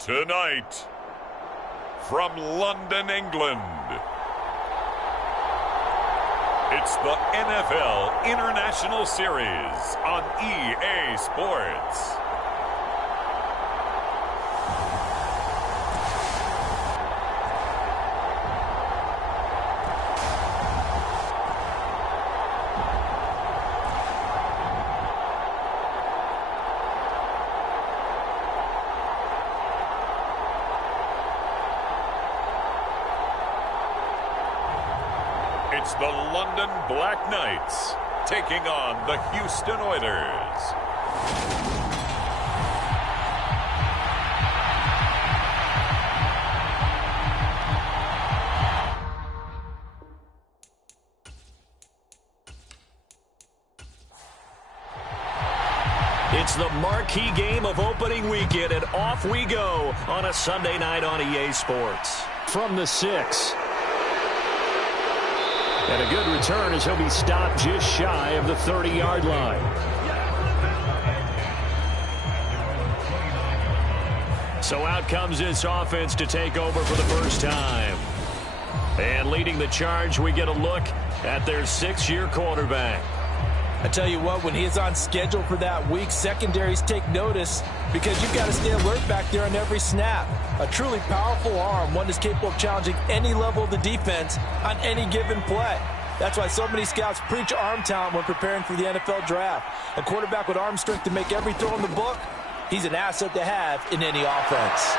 Tonight, from London, England, it's the NFL International Series on EA Sports. It's the London Black Knights taking on the Houston Oilers. It's the marquee game of opening weekend, and off we go on a Sunday night on EA Sports. From the 6. And a good return as he'll be stopped just shy of the 30-yard line. So out comes this offense to take over for the first time. And leading the charge, we get a look at their 6-year quarterback. I tell you what, when he is on schedule for that week, secondaries take notice because you've got to stay alert back there on every snap. A truly powerful arm, one that's capable of challenging any level of the defense on any given play. That's why so many scouts preach arm talent when preparing for the NFL draft. A quarterback with arm strength to make every throw in the book, he's an asset to have in any offense.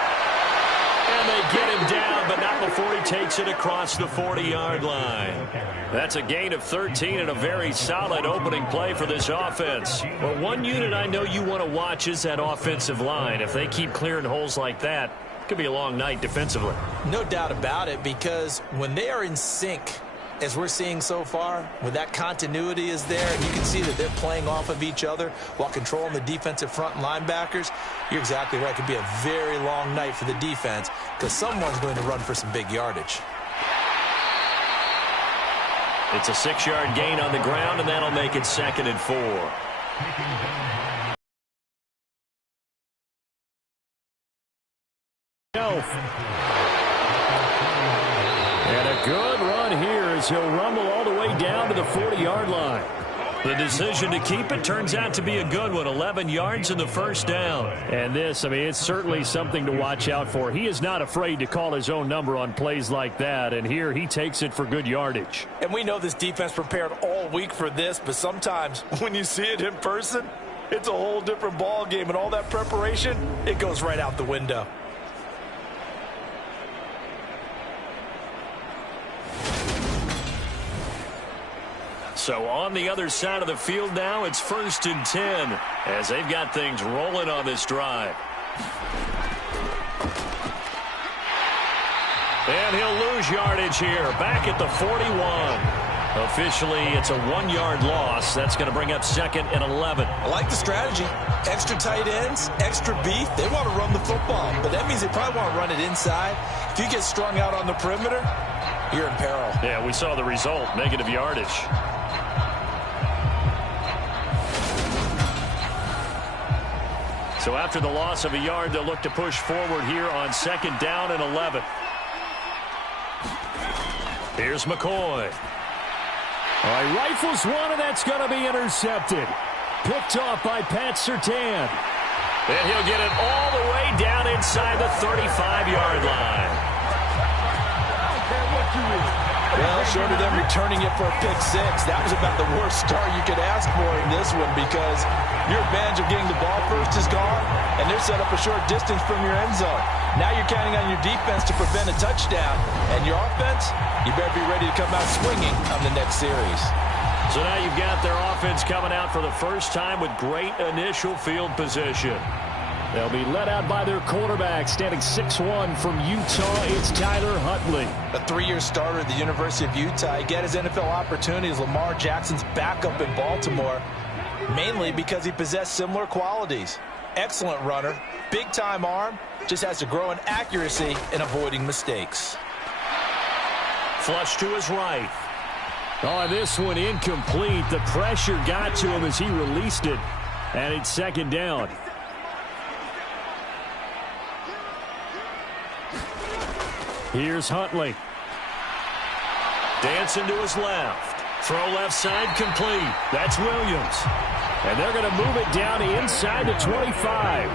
And they get him down, but not before he takes it across the 40-yard line. That's a gain of 13 and a very solid opening play for this offense. Well, one unit I know you want to watch is that offensive line. If they keep clearing holes like that, it could be a long night defensively. No doubt about it, because when they are in sync, as we're seeing so far, when that continuity is there, and you can see that they're playing off of each other while controlling the defensive front and linebackers, you're exactly right. It could be a very long night for the defense because someone's going to run for some big yardage. It's a 6-yard gain on the ground, and that'll make it 2nd and 4. And a good run here as he'll rumble all the way down to the 40-yard line. The decision to keep it turns out to be a good one. 11 yards in the first down. And this, I mean, it's certainly something to watch out for. He is not afraid to call his own number on plays like that, and here he takes it for good yardage. And we know this defense prepared all week for this, but sometimes when you see it in person, it's a whole different ball game, and all that preparation, it goes right out the window. So on the other side of the field now, it's 1st and 10 as they've got things rolling on this drive. And he'll lose yardage here, back at the 41. Officially, it's a 1-yard loss. That's going to bring up 2nd and 11. I like the strategy. Extra tight ends, extra beef. They want to run the football, but that means they probably want to run it inside. If you get strung out on the perimeter, you're in peril. Yeah, we saw the result, negative yardage. So after the loss of a yard, they'll look to push forward here on 2nd down and 11. Here's McCoy. All right, rifles one, and that's going to be intercepted. Picked off by Pat Surtain. And he'll get it all the way down inside the 35-yard line. Well, short of them returning it for a pick 6, that was about the worst start you could ask for in this one because your advantage of getting the ball first is gone, and they're set up a short distance from your end zone. Now you're counting on your defense to prevent a touchdown, and your offense, you better be ready to come out swinging on the next series. So now you've got their offense coming out for the first time with great initial field position. They'll be led out by their quarterback, standing 6'1" from Utah. It's Tyler Huntley. A 3-year starter at the University of Utah. He got his NFL opportunity as Lamar Jackson's backup in Baltimore, mainly because he possessed similar qualities. Excellent runner, big-time arm, just has to grow in accuracy and avoiding mistakes. Flush to his right. Oh, this one incomplete. The pressure got to him as he released it, and it's 2nd down. Here's Huntley. Dancing to his left. Throw left side complete. That's Williams. And they're going to move it down to inside the 25.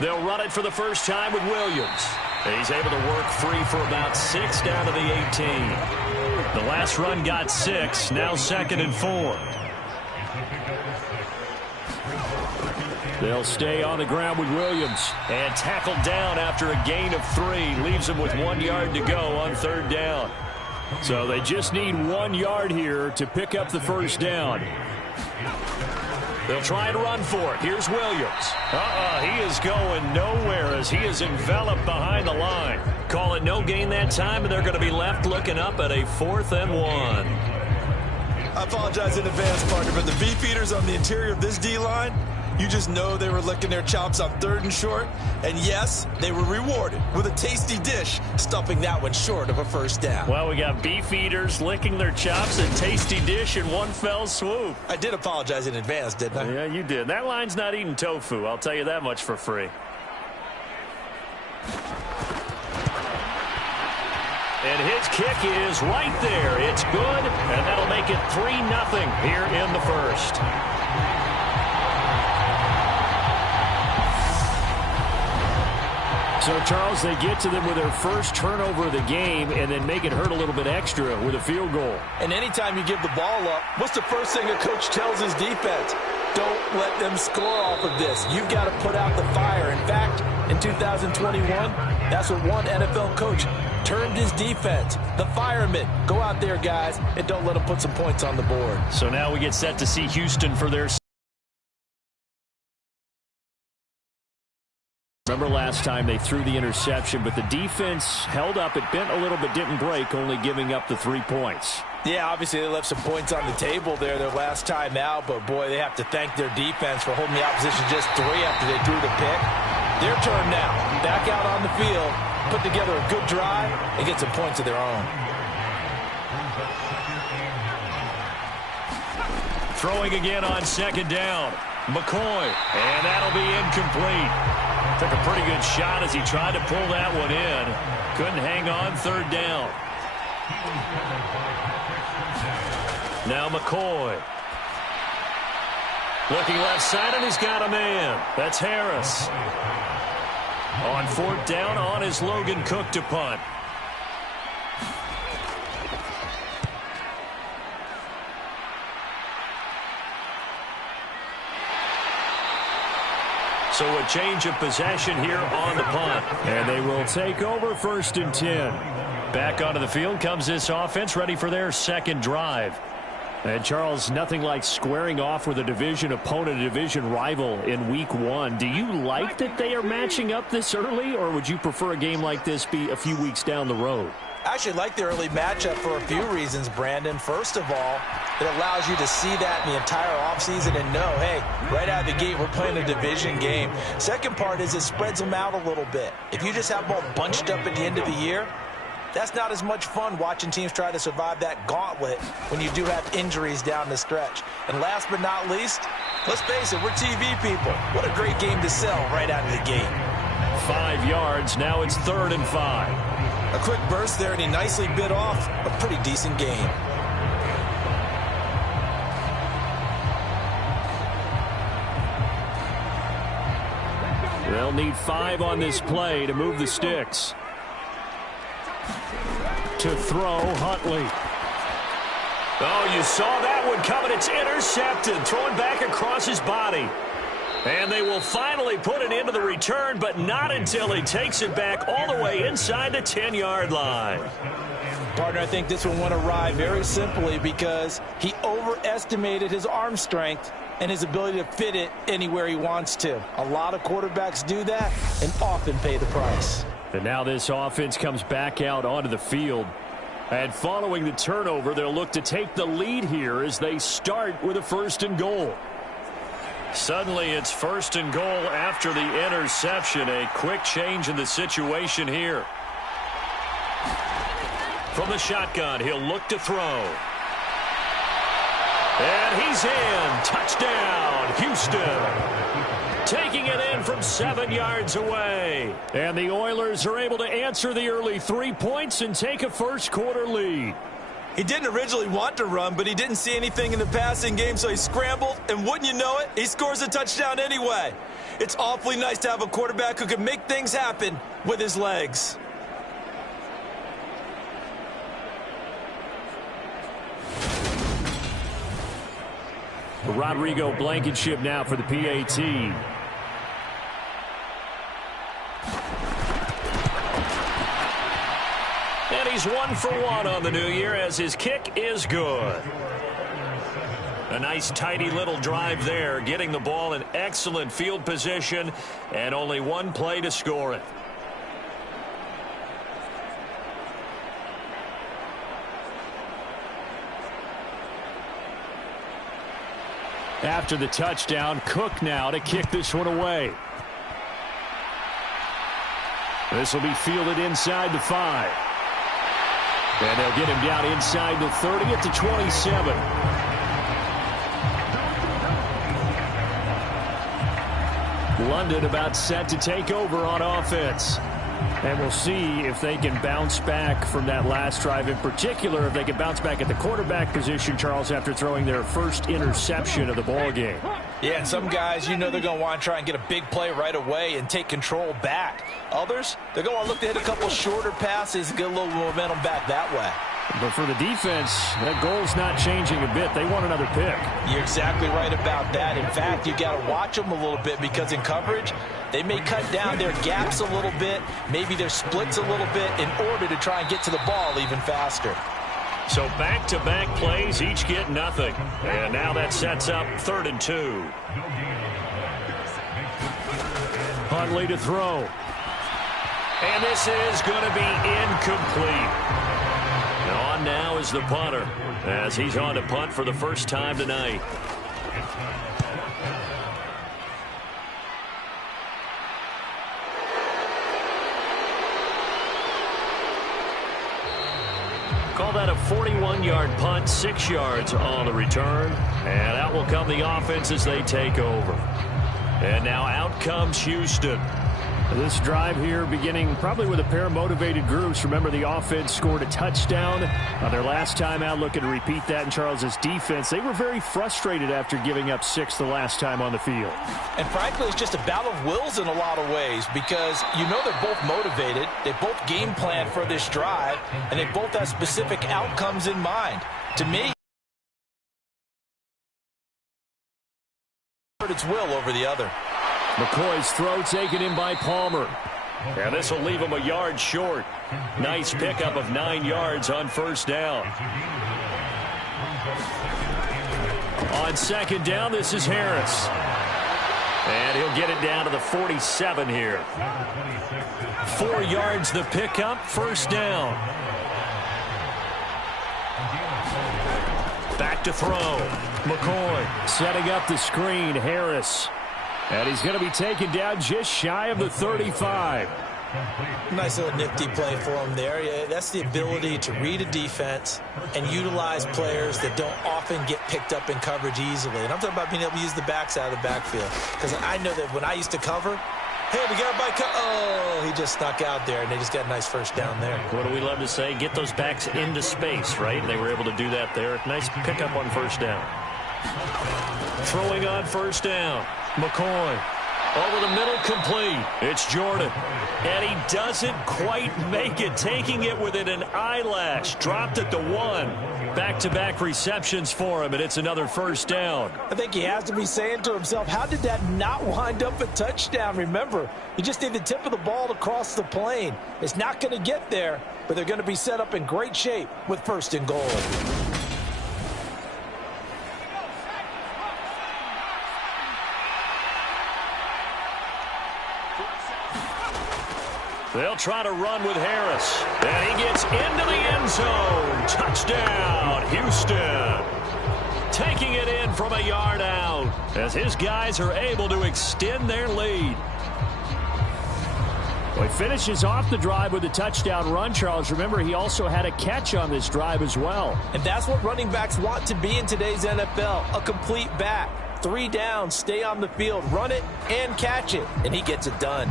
They'll run it for the first time with Williams. He's able to work free for about 6 down to the 18. The last run got 6. Now 2nd and 4. They'll stay on the ground with Williams. And tackled down after a gain of 3. Leaves him with 1 yard to go on 3rd down. So they just need 1 yard here to pick up the first down. They'll try and run for it. Here's Williams. He is going nowhere as he is enveloped behind the line. Call it no gain that time, and they're going to be left looking up at a 4th and 1. I apologize in advance, partner, but the beefeaters on the interior of this D-line, you just know they were licking their chops on 3rd and short. And yes, they were rewarded with a tasty dish, stuffing that one short of a first down. Well, we got beef eaters licking their chops, a tasty dish in one fell swoop. I did apologize in advance, didn't I? Yeah, you did. That line's not eating tofu. I'll tell you that much for free. And his kick is right there. It's good, and that'll make it 3-0 here in the first. So, Charles, they get to them with their first turnover of the game and then make it hurt a little bit extra with a field goal. And anytime you give the ball up, what's the first thing a coach tells his defense? Don't let them score off of this. You've got to put out the fire. In fact, in 2021, that's what one NFL coach termed his defense, the firemen. Go out there, guys, and don't let them put some points on the board. So now we get set to see Houston for their... Remember last time they threw the interception, but the defense held up. It bent a little but didn't break, only giving up the 3 points. Yeah, obviously they left some points on the table there their last time out, but boy, they have to thank their defense for holding the opposition just 3 after they threw the pick. Their turn now. Back out on the field, put together a good drive, and get some points of their own. Throwing again on 2nd down. McCoy, and that'll be incomplete. Took a pretty good shot as he tried to pull that one in. Couldn't hang on 3rd down. Now McCoy. Looking left side, and he's got a man. That's Harris. On 4th down, on is Logan Cook to punt. So a change of possession here on the punt. And they will take over 1st and 10. Back onto the field comes this offense, ready for their 2nd drive. And, Charles, nothing like squaring off with a division opponent, a division rival in Week 1. Do you like that they are matching up this early, or would you prefer a game like this be a few weeks down the road? I actually like the early matchup for a few reasons, Brandon. First of all, it allows you to see that in the entire offseason and know, hey, right out of the gate, we're playing a division game. Second part is it spreads them out a little bit. If you just have them all bunched up at the end of the year, that's not as much fun watching teams try to survive that gauntlet when you do have injuries down the stretch. And last but not least, let's face it, we're TV people. What a great game to sell right out of the gate. 5 yards. Now it's 3rd and 5. A quick burst there, and he nicely bit off a pretty decent game. They'll need 5 on this play to move the sticks. To throw, Huntley. Oh, you saw that one coming. It's intercepted. Thrown back across his body. And they will finally put it into the return, but not until he takes it back all the way inside the 10-yard line. Partner, I think this one went awry very simply because he overestimated his arm strength and his ability to fit it anywhere he wants to. A lot of quarterbacks do that and often pay the price. And now this offense comes back out onto the field. And following the turnover, they'll look to take the lead here as they start with a 1st and goal. Suddenly it's 1st and goal after the interception. A quick change in the situation here. From the shotgun, he'll look to throw. And he's in. Touchdown, Houston. taking it in from 7 yards away. And the Oilers are able to answer the early 3 points and take a first-quarter lead. He didn't originally want to run, but he didn't see anything in the passing game, so he scrambled, and wouldn't you know it, he scores a touchdown anyway. It's awfully nice to have a quarterback who can make things happen with his legs. Rodrigo Blankenship now for the PAT. And he's 1 for 1 on the new year as his kick is good. A nice tidy little drive there, getting the ball in excellent field position and only one play to score it. After the touchdown, Cook now to kick this one away. This will be fielded inside the 5. And they'll get him down inside the 30 at the 27. London about set to take over on offense. And we'll see if they can bounce back from that last drive. In particular, if they can bounce back at the quarterback position, Charles, after throwing their first interception of the ball game. Yeah, and some guys, you know they're going to want to try and get a big play right away and take control back. Others, they're going to look to hit a couple shorter passes and get a little momentum back that way. But for the defense, that goal's not changing a bit. They want another pick. You're exactly right about that. In fact, you got to watch them a little bit because in coverage, they may cut down their gaps a little bit, maybe their splits a little bit in order to try and get to the ball even faster. So back-to-back plays, each get nothing. And now that sets up 3rd and 2. Huntley to throw. And this is going to be incomplete. On now is the punter as he's on to punt for the first time tonight. Call that a 41-yard punt, 6 yards on the return. And out will come the offense as they take over. And now out comes Houston. This drive here beginning probably with a pair of motivated groups. Remember, the offense scored a touchdown on their last time out. Looking to repeat that in Charles's defense. They were very frustrated after giving up 6 the last time on the field. And frankly, it's just a battle of wills in a lot of ways because you know they're both motivated. They both game plan for this drive, and they both have specific outcomes in mind. To me, it's will over the other. McCoy's throw taken in by Palmer. And this will leave him a yard short. Nice pickup of 9 yards on first down. On second down, this is Harris. And he'll get it down to the 47 here. 4 yards the pickup, first down. Back to throw. McCoy setting up the screen. Harris. And he's going to be taken down just shy of the 35. Nice little nifty play for him there. Yeah, that's the ability to read a defense and utilize players that don't often get picked up in coverage easily. And I'm talking about being able to use the backs out of the backfield. Because I know that when I used to cover, hey, we got a bike. Oh, he just snuck out there, and they just got a nice first down there. What do we love to say? Get those backs into space, right? They were able to do that there. Nice pickup on first down. Throwing on first down. McCoy over the middle, complete. It's Jordan. And he doesn't quite make it, taking it within an eyelash. Dropped at the 1. Back-to-back receptions for him, and it's another first down. I think he has to be saying to himself, how did that not wind up a touchdown? Remember, you just need the tip of the ball to cross the plane. It's not going to get there, but they're going to be set up in great shape with 1st and goal. They'll try to run with Harris. And he gets into the end zone. Touchdown, Houston. Taking it in from a yard out as his guys are able to extend their lead. Well, he finishes off the drive with a touchdown run, Charles. Remember, he also had a catch on this drive as well. And that's what running backs want to be in today's NFL, a complete back. 3 down, stay on the field, run it, and catch it, and he gets it done.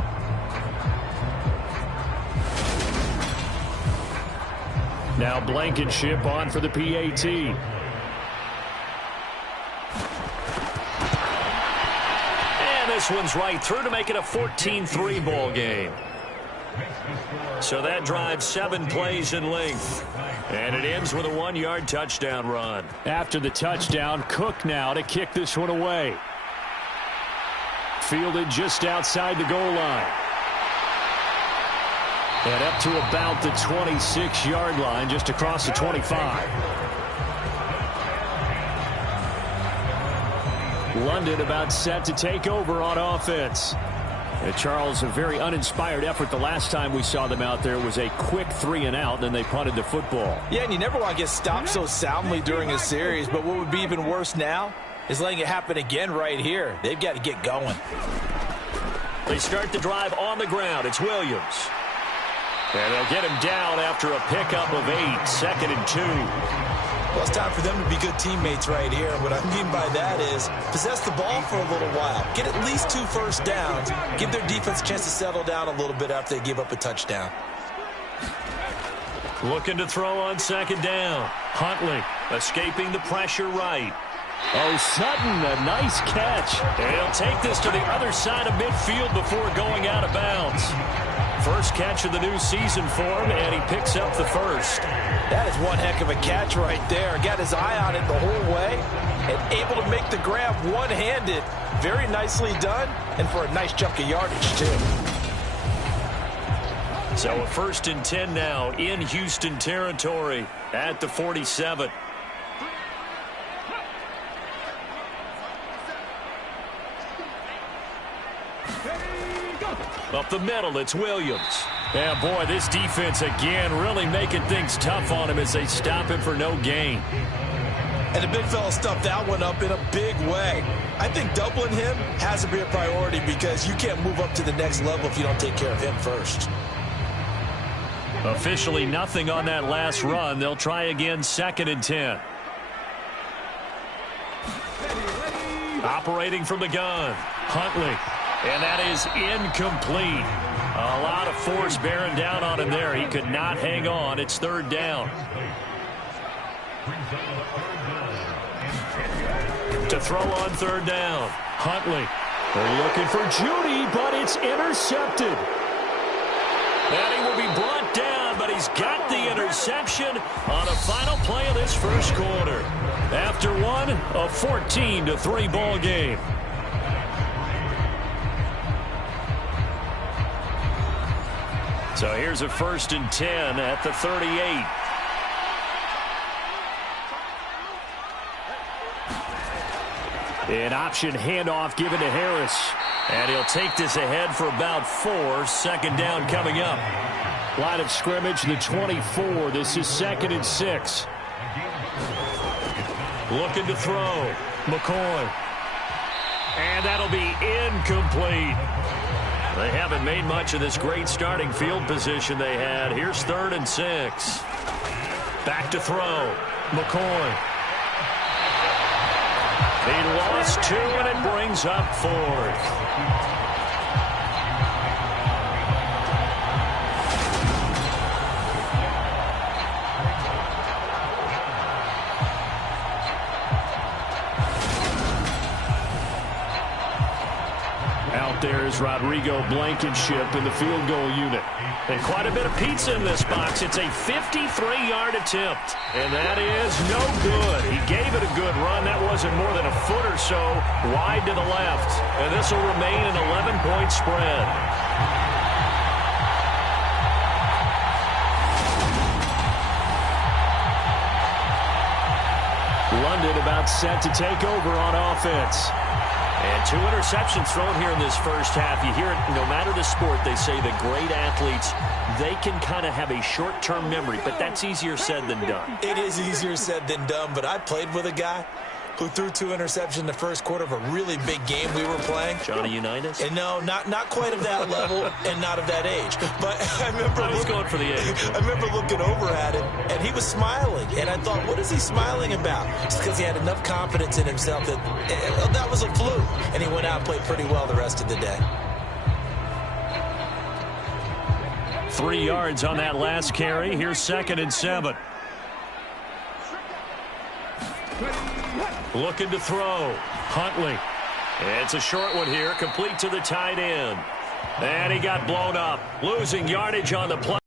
Now Blankenship on for the PAT. And this one's right through to make it a 14-3 ball game. So that drives 7 plays in length. And it ends with a 1-yard touchdown run. After the touchdown, Cook now to kick this one away. Fielded just outside the goal line. And up to about the 26-yard line, just across the 25. London about set to take over on offense. Charles, a very uninspired effort the last time we saw them out there. Was a quick 3-and-out, then they punted the football. Yeah, and you never want to get stopped so soundly during a series, but what would be even worse now is letting it happen again right here. They've got to get going. They start the drive on the ground. It's Williams. And they'll get him down after a pickup of 8, 2nd and 2. Well, it's time for them to be good teammates right here. What I mean by that is possess the ball for a little while. Get at least 2 first downs. Give their defense a chance to settle down a little bit after they give up a touchdown. Looking to throw on 2nd down. Huntley escaping the pressure right. Oh, Sutton, a nice catch. And he'll take this to the other side of midfield before going out of bounds. First catch of the new season for him, and he picks up the first. That is one heck of a catch right there. Got his eye on it the whole way and able to make the grab one-handed. Very nicely done, and for a nice chunk of yardage, too. So a 1st and 10 now in Houston territory at the 47. Up the middle, it's Williams. Yeah, boy, this defense again really making things tough on him as they stop him for no gain. And the big fella stuffed that one up in a big way. I think doubling him has to be a priority because you can't move up to the next level if you don't take care of him first. Officially nothing on that last run. They'll try again 2nd and 10. Operating from the gun, Huntley. And that is incomplete. A lot of force bearing down on him there. He could not hang on. It's 3rd down. To throw on 3rd down. Huntley. They're looking for Judy, but it's intercepted. And he will be brought down, but he's got the interception on a final play of this first quarter. After one, a 14-3 ball game. So here's a 1st and 10 at the 38. An option handoff given to Harris. And he'll take this ahead for about 4. 2nd down coming up. Line of scrimmage, the 24. This is 2nd and 6. Looking to throw. McCoy. And that'll be incomplete. They haven't made much of this great starting field position they had. Here's 3rd and 6. Back to throw. McCoy. He lost 2, and it brings up 4th. There's Rodrigo Blankenship in the field goal unit. And quite a bit of pizza in this box. It's a 53-yard attempt. And that is no good. He gave it a good run. That wasn't more than a foot or so wide to the left. And this will remain an 11-point spread. London about set to take over on offense. And 2 interceptions thrown here in this first half. You hear it, no matter the sport, they say the great athletes, they can kind of have a short-term memory, but that's easier said than done. It is easier said than done, but I played with a guy who threw 2 interceptions in the first quarter of a really big game we were playing. Johnny Unitas? And no, not quite of that level and not of that age. But I was going for the age. I remember looking over at him, and he was smiling. And I thought, what is he smiling about? It's because he had enough confidence in himself that was a fluke. And he went out and played pretty well the rest of the day. 3 yards on that last carry. Here's 2nd and 7. Looking to throw. Huntley. It's a short one here, complete to the tight end. And he got blown up, losing yardage on the play.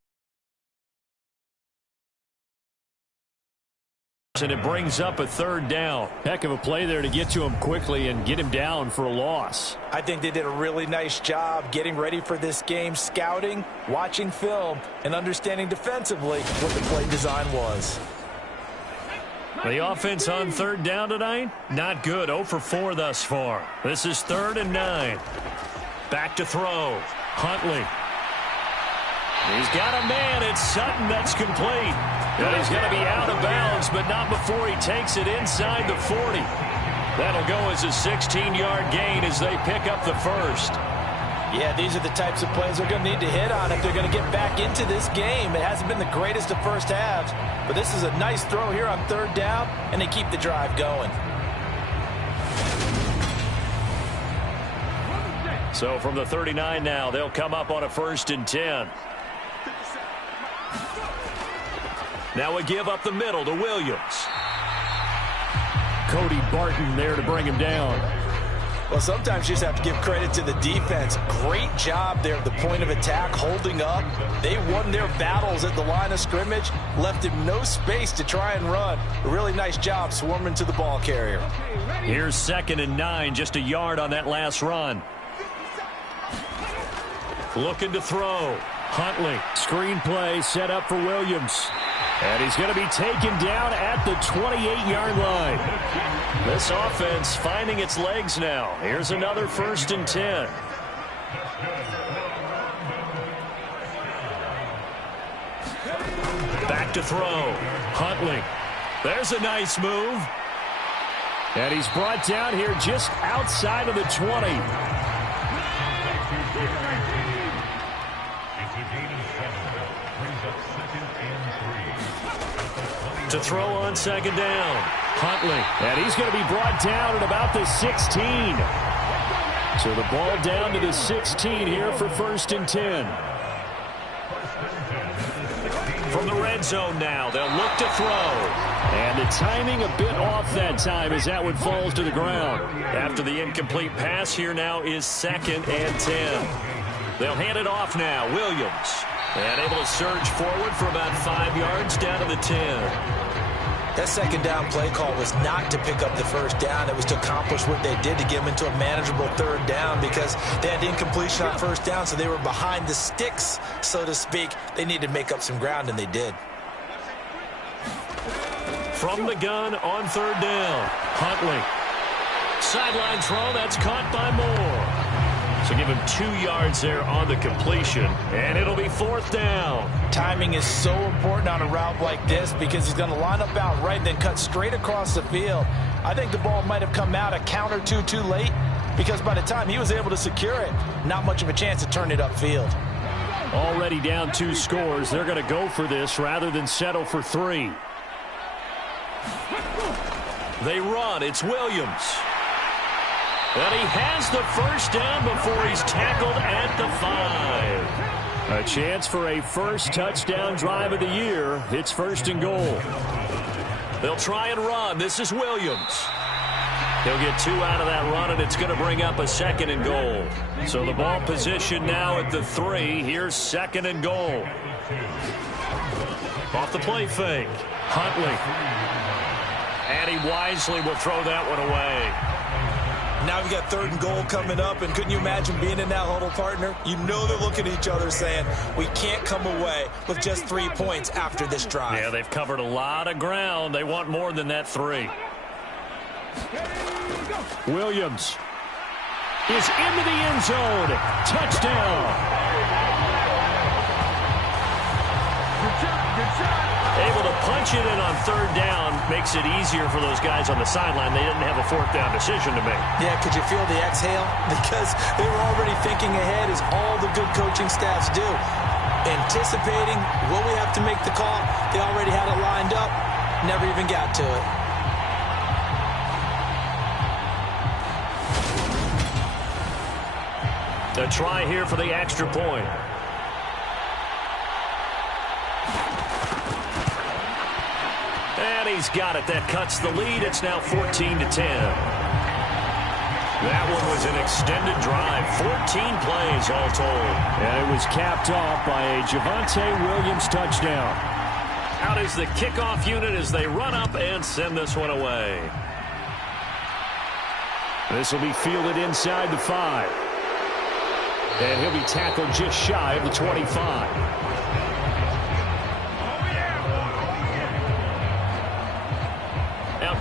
And it brings up a 3rd down. Heck of a play there to get to him quickly and get him down for a loss. I think they did a really nice job getting ready for this game, scouting, watching film, and understanding defensively what the play design was. The offense on 3rd down tonight, not good. 0 for 4 thus far. This is 3rd and 9. Back to throw. Huntley. He's got a man. It's Sutton that's complete. And he's going to be out of bounds, but not before he takes it inside the 40. That'll go as a 16-yard gain as they pick up the 1st. Yeah, these are the types of plays they're going to need to hit on if they're going to get back into this game. It hasn't been the greatest of first halves, but this is a nice throw here on 3rd down, and they keep the drive going. So from the 39 now, they'll come up on a 1st and 10. Now we give up the middle to Williams. Cody Barton there to bring him down. Well, sometimes you just have to give credit to the defense. Great job there at the point of attack, holding up. They won their battles at the line of scrimmage, left him no space to try and run. A really nice job swarming to the ball carrier. Here's 2nd and 9, just a yard on that last run. Looking to throw. Huntley. Screen play set up for Williams. And he's going to be taken down at the 28-yard line. This offense finding its legs now. Here's another 1st and 10. Back to throw. Huntley. There's a nice move. And he's brought down here just outside of the 20. To throw on 2nd down. Huntley. And he's going to be brought down at about the 16. So the ball down to the 16 here for 1st and 10. From the red zone now, they'll look to throw. And the timing a bit off that time as that one falls to the ground. After the incomplete pass, here now is 2nd and 10. They'll hand it off now. Williams. And able to surge forward for about 5 yards down to the 10. That 2nd down play call was not to pick up the 1st down. It was to accomplish what they did to get them into a manageable 3rd down because they had incompletion on 1st down, so they were behind the sticks, so to speak. They needed to make up some ground, and they did. From the gun on 3rd down. Huntley. Sideline throw. That's caught by Moore. So give him 2 yards there on the completion, and it'll be 4th down. Timing is so important on a route like this because he's going to line up out right, then cut straight across the field. I think the ball might have come out a count or two too late because by the time he was able to secure it, not much of a chance to turn it upfield. Already down 2 scores. They're going to go for this rather than settle for 3. They run. It's Williams. And he has the 1st down before he's tackled at the 5. A chance for a first touchdown drive of the year. It's 1st and goal. They'll try and run. This is Williams. He'll get 2 out of that run, and it's going to bring up a 2nd and goal. So the ball position now at the 3. Here's 2nd and goal. Off the play fake. Huntley. And he wisely will throw that one away. Now we've got 3rd and goal coming up, and couldn't you imagine being in that huddle, partner? You know they're looking at each other saying, we can't come away with just 3 points after this drive. Yeah, they've covered a lot of ground. They want more than that 3. Williams is into the end zone. Touchdown. Able to punch it in on third down makes it easier for those guys on the sideline. They didn't have a fourth down decision to make. Yeah, could you feel the exhale? Because they were already thinking ahead, as all the good coaching staffs do. Anticipating, will we have to make the call? They already had it lined up. Never even got to it. A try here for the extra point. And he's got it. That cuts the lead. It's now 14-10. That one was an extended drive. 14 plays all told. And it was capped off by a Javonte Williams touchdown. Out is the kickoff unit as they run up and send this one away. This will be fielded inside the 5. And he'll be tackled just shy of the 25.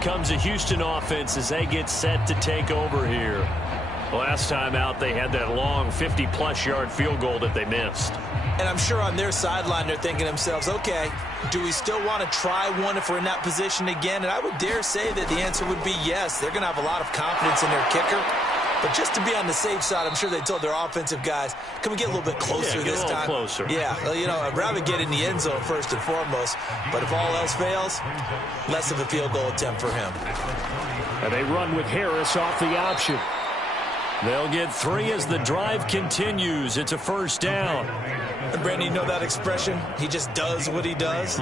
Comes a Houston offense as they get set to take over here. Last time out, they had that long 50-plus yard field goal that they missed. And I'm sure on their sideline they're thinking to themselves, okay, do we still want to try one if we're in that position again? And I would dare say that the answer would be yes. They're going to have a lot of confidence in their kicker. But just to be on the safe side, I'm sure they told their offensive guys, can we get a little bit closer this time? Closer. Yeah, well, you know, I'd rather get in the end zone first and foremost. But if all else fails, less of a field goal attempt for him. And they run with Harris off the option. They'll get 3 as the drive continues. It's a first down. And Brandon, you know that expression? He just does what he does?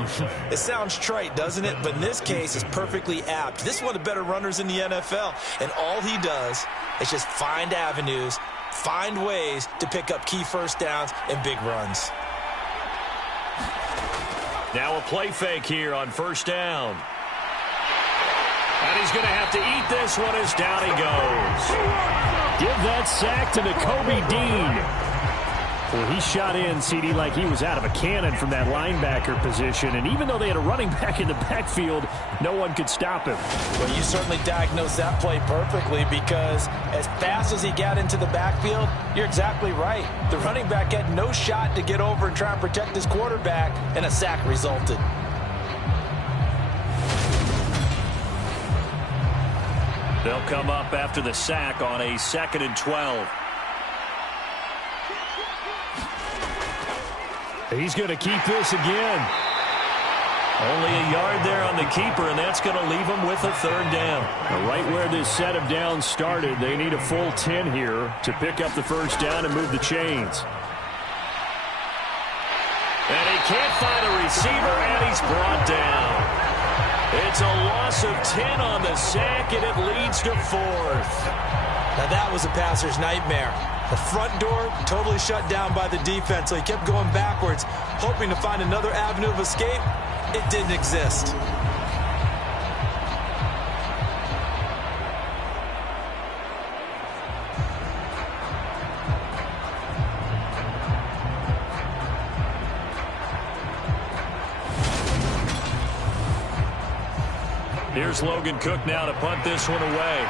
It sounds trite, doesn't it? But in this case, it's perfectly apt. This is one of the better runners in the NFL. And all he does is just find avenues, find ways to pick up key first downs and big runs. Now a play fake here on first down. And he's going to have to eat this one as down he goes. Give that sack to Nakobe Dean. Well, he shot in, CD, like he was out of a cannon from that linebacker position. And even though they had a running back in the backfield, no one could stop him. Well, you certainly diagnosed that play perfectly, because as fast as he got into the backfield, you're exactly right. The running back had no shot to get over and try and protect his quarterback, and a sack resulted. They'll come up after the sack on a 2nd and 12. He's going to keep this again. Only a yard there on the keeper, and that's going to leave him with a third down. Right where this set of downs started, they need a full 10 here to pick up the first down and move the chains. And he can't find a receiver, and he's brought down. It's a loss of 10 on the sack, and it leads to 4th. Now that was a passer's nightmare. The front door totally shut down by the defense, so he kept going backwards, hoping to find another avenue of escape. It didn't exist. Here's Logan Cook now to punt this one away.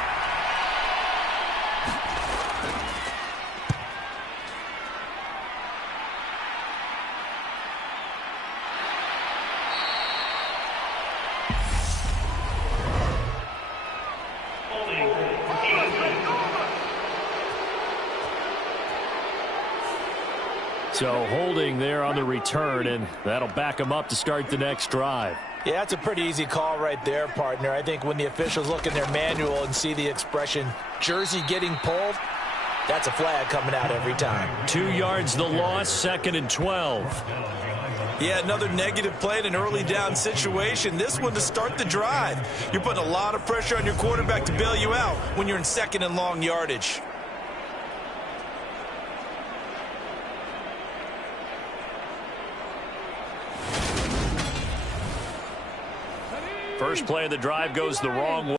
So holding there on the return, and that'll back them up to start the next drive. Yeah, that's a pretty easy call right there, partner. I think when the officials look in their manual and see the expression, jersey getting pulled, that's a flag coming out every time. 2 yards the loss, 2nd and 12. Yeah, another negative play in an early down situation. This one to start the drive. You're putting a lot of pressure on your quarterback to bail you out when you're in 2nd and long yardage. First play of the drive goes the wrong way.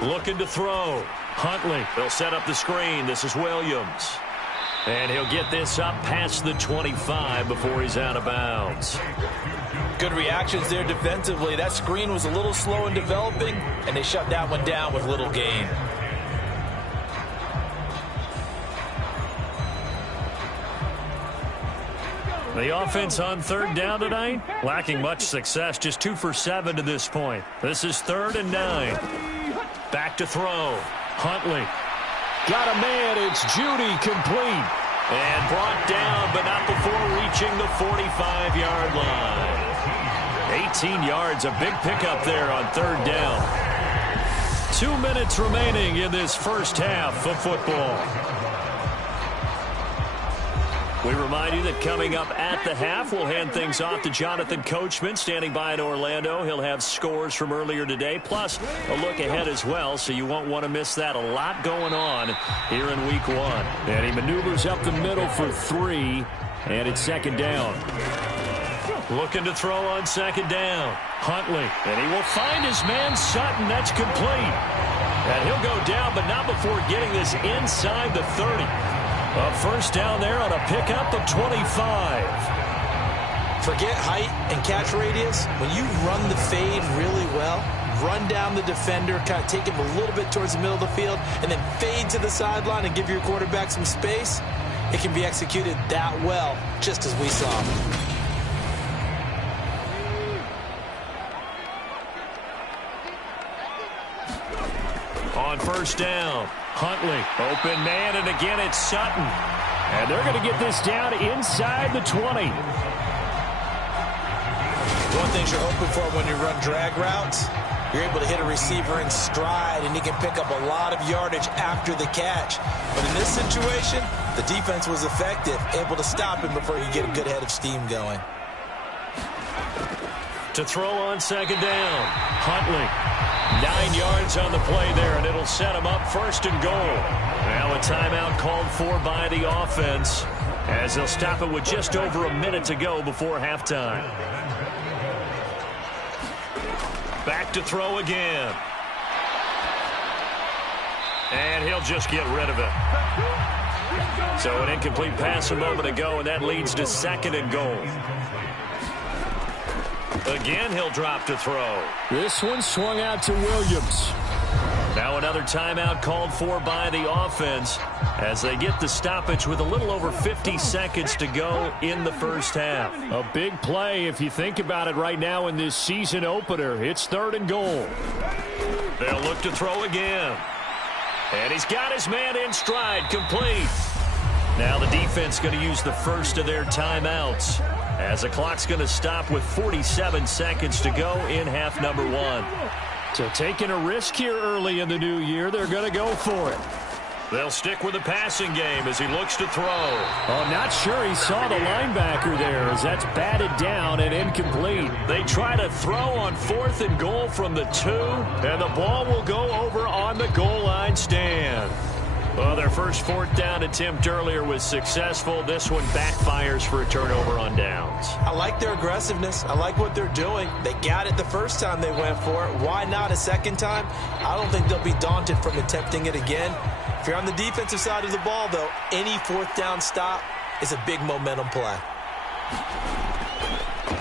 Looking to throw. Huntley. They'll set up the screen. This is Williams. And he'll get this up past the 25 before he's out of bounds. Good reactions there defensively. That screen was a little slow in developing, and they shut that one down with little gain. The offense on third down tonight, lacking much success, just 2 for 7 to this point. This is 3rd and 9. Back to throw. Huntley. Got a man. It's Judy, complete. And brought down, but not before reaching the 45-yard line. 18 yards, a big pickup there on third down. 2 minutes remaining in this first half of football. We remind you that coming up at the half, we'll hand things off to Jonathan Coachman, standing by in Orlando. He'll have scores from earlier today, plus a look ahead as well, so you won't want to miss that. A lot going on here in Week 1. And he maneuvers up the middle for 3, and it's 2nd down. Looking to throw on 2nd down. Huntley, and he will find his man Sutton. That's complete. And he'll go down, but not before getting this inside the 30. A first down there on a pickup of 25. Forget height and catch radius. When you run the fade really well, run down the defender, kind of take him a little bit towards the middle of the field, and then fade to the sideline and give your quarterback some space, it can be executed that well, just as we saw. On first down, Huntley, open man, and again it's Sutton. And they're going to get this down inside the 20. One thing you're hoping for when you run drag routes, you're able to hit a receiver in stride, and he can pick up a lot of yardage after the catch. But in this situation, the defense was effective, able to stop him before you get a good head of steam going. To throw on 2nd down, Huntley. 9 yards on the play there, and it'll set him up 1st and goal. Now a timeout called for by the offense, as they'll stop it with just over a minute to go before halftime. Back to throw again. And he'll just get rid of it. So an incomplete pass a moment ago, and that leads to 2nd and goal. Again, he'll drop to throw. This one swung out to Williams. Now another timeout called for by the offense as they get the stoppage with a little over 50 seconds to go in the first half. A big play if you think about it right now in this season opener. It's 3rd and goal. They'll look to throw again. And he's got his man in stride, complete. Now the defense going to use the first of their timeouts, as the clock's going to stop with 47 seconds to go in half number 1. So taking a risk here early in the new year, they're going to go for it. They'll stick with the passing game as he looks to throw. Oh, not sure he saw the linebacker there, as that's batted down and incomplete. They try to throw on 4th and goal from the 2, and the ball will go over on the goal line stand. Well, their first 4th down attempt earlier was successful. This one backfires for a turnover on downs. I like their aggressiveness. I like what they're doing. They got it the first time they went for it. Why not a second time? I don't think they'll be daunted from attempting it again. If you're on the defensive side of the ball, though, any 4th down stop is a big momentum play.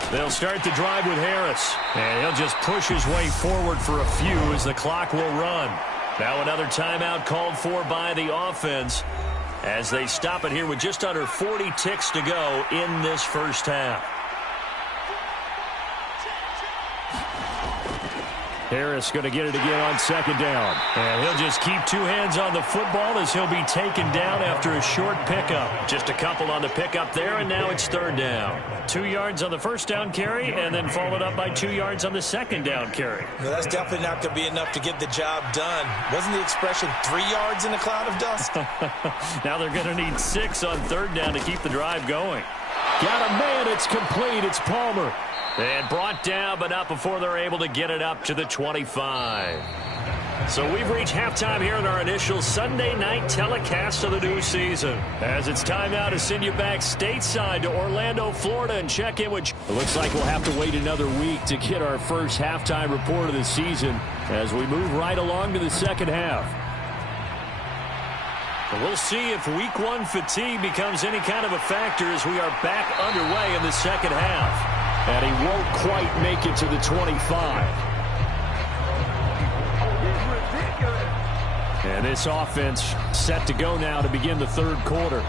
They'll start the drive with Harris, and he'll just push his way forward for a few as the clock will run. Now another timeout called for by the offense as they stop it here with just under 40 ticks to go in this first half. Harris going to get it again on 2nd down. And he'll just keep 2 hands on the football as he'll be taken down after a short pickup. Just a couple on the pickup there, and now it's 3rd down. 2 yards on the first down carry, and then followed up by 2 yards on the 2nd down carry. No, that's definitely not going to be enough to get the job done. Wasn't the expression 3 yards in a cloud of dust? Now they're going to need 6 on 3rd down to keep the drive going. Got a man. It's complete. It's Palmer. And brought down, but not before they're able to get it up to the 25. So we've reached halftime here in our initial Sunday night telecast of the new season. As it's time now to send you back stateside to Orlando, Florida, and check in with... It looks like we'll have to wait another week to get our first halftime report of the season as we move right along to the second half. We'll see if Week 1 fatigue becomes any kind of a factor as we are back underway in the second half. And he won't quite make it to the 25. And this offense set to go now to begin the 3rd quarter.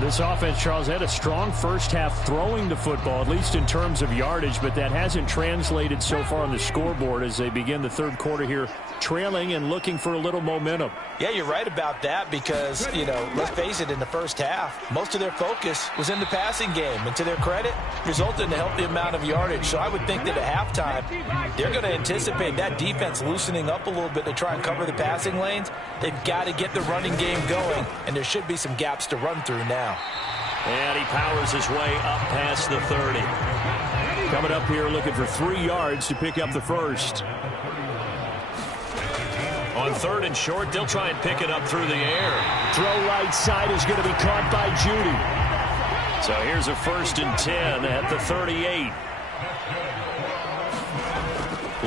This offense, Charles, had a strong first half throwing the football, at least in terms of yardage, but that hasn't translated so far on the scoreboard as they begin the third quarter here, trailing and looking for a little momentum. Yeah, you're right about that because, let's face it, in the first half, most of their focus was in the passing game. And to their credit, resulted in a healthy amount of yardage. So I would think that at halftime, they're going to anticipate that defense loosening up a little bit to try and cover the passing lanes. They've got to get the running game going, and there should be some gaps to run through now. And he powers his way up past the 30. Coming up here looking for 3 yards to pick up the first. On 3rd and short, they'll try and pick it up through the air. Throw right side is going to be caught by Judy. So here's a 1st and 10 at the 38.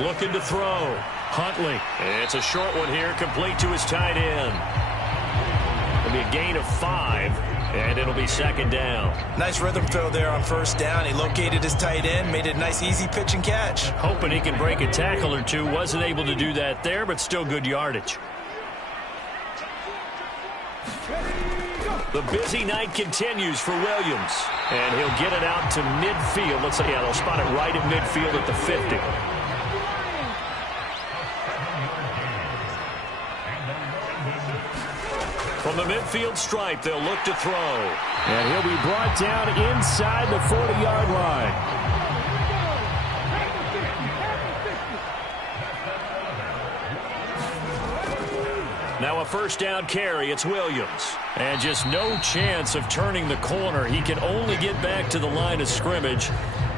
Looking to throw. Huntley. It's a short one here, complete to his tight end. It'll be a gain of 5, and it'll be 2nd down. Nice rhythm throw there on 1st down. He located his tight end, made it a nice easy pitch and catch. Hoping he can break a tackle or two. Wasn't able to do that there, but still good yardage. The busy night continues for Williams. And he'll get it out to midfield. Let's say, they'll spot it right at midfield at the 50. From the midfield stripe, they'll look to throw. And he'll be brought down inside the 40-yard line. Now a 1st down carry. It's Williams. And just no chance of turning the corner. He can only get back to the line of scrimmage.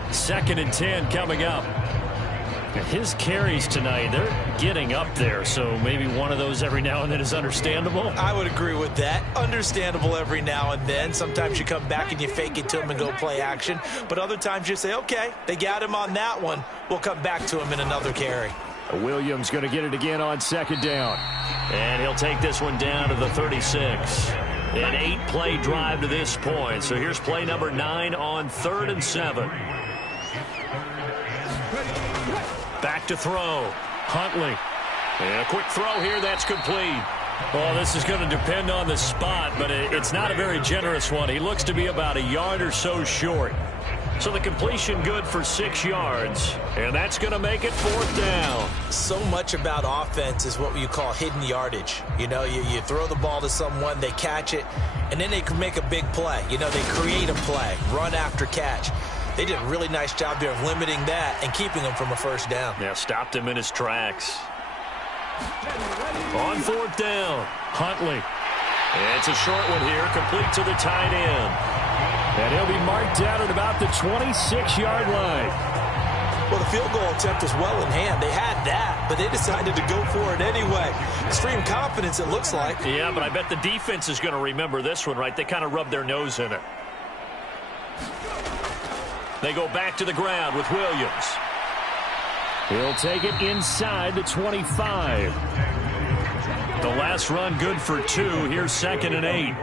2nd and 10 coming up. His carries tonight, they're getting up there, so maybe one of those every now and then is understandable. I would agree with that. Understandable every now and then. Sometimes you come back and you fake it to him and go play action. But other times you say, okay, they got him on that one. We'll come back to him in another carry. Williams going to get it again on 2nd down. And he'll take this one down to the 36. An 8-play drive to this point. So here's play number 9 on 3rd and 7. Back to throw. Huntley. And a quick throw here. That's complete. Well, this is going to depend on the spot, but it's not a very generous one. He looks to be about a yard or so short. So the completion good for 6 yards. And that's going to make it 4th down. So much about offense is what you call hidden yardage. You throw the ball to someone, they catch it, and then they can make a big play. They create a play, run after catch. They did a really nice job there of limiting that and keeping him from a 1st down. Yeah, stopped him in his tracks. On 4th down, Huntley. It's a short one here, complete to the tight end. And he'll be marked down at about the 26-yard line. Well, the field goal attempt was well in hand. They had that, but they decided to go for it anyway. Extreme confidence, it looks like. Yeah, but I bet the defense is going to remember this one, right? They kind of rubbed their nose in it. They go back to the ground with Williams. He'll take it inside the 25. The last run good for 2. Here's 2nd and 8.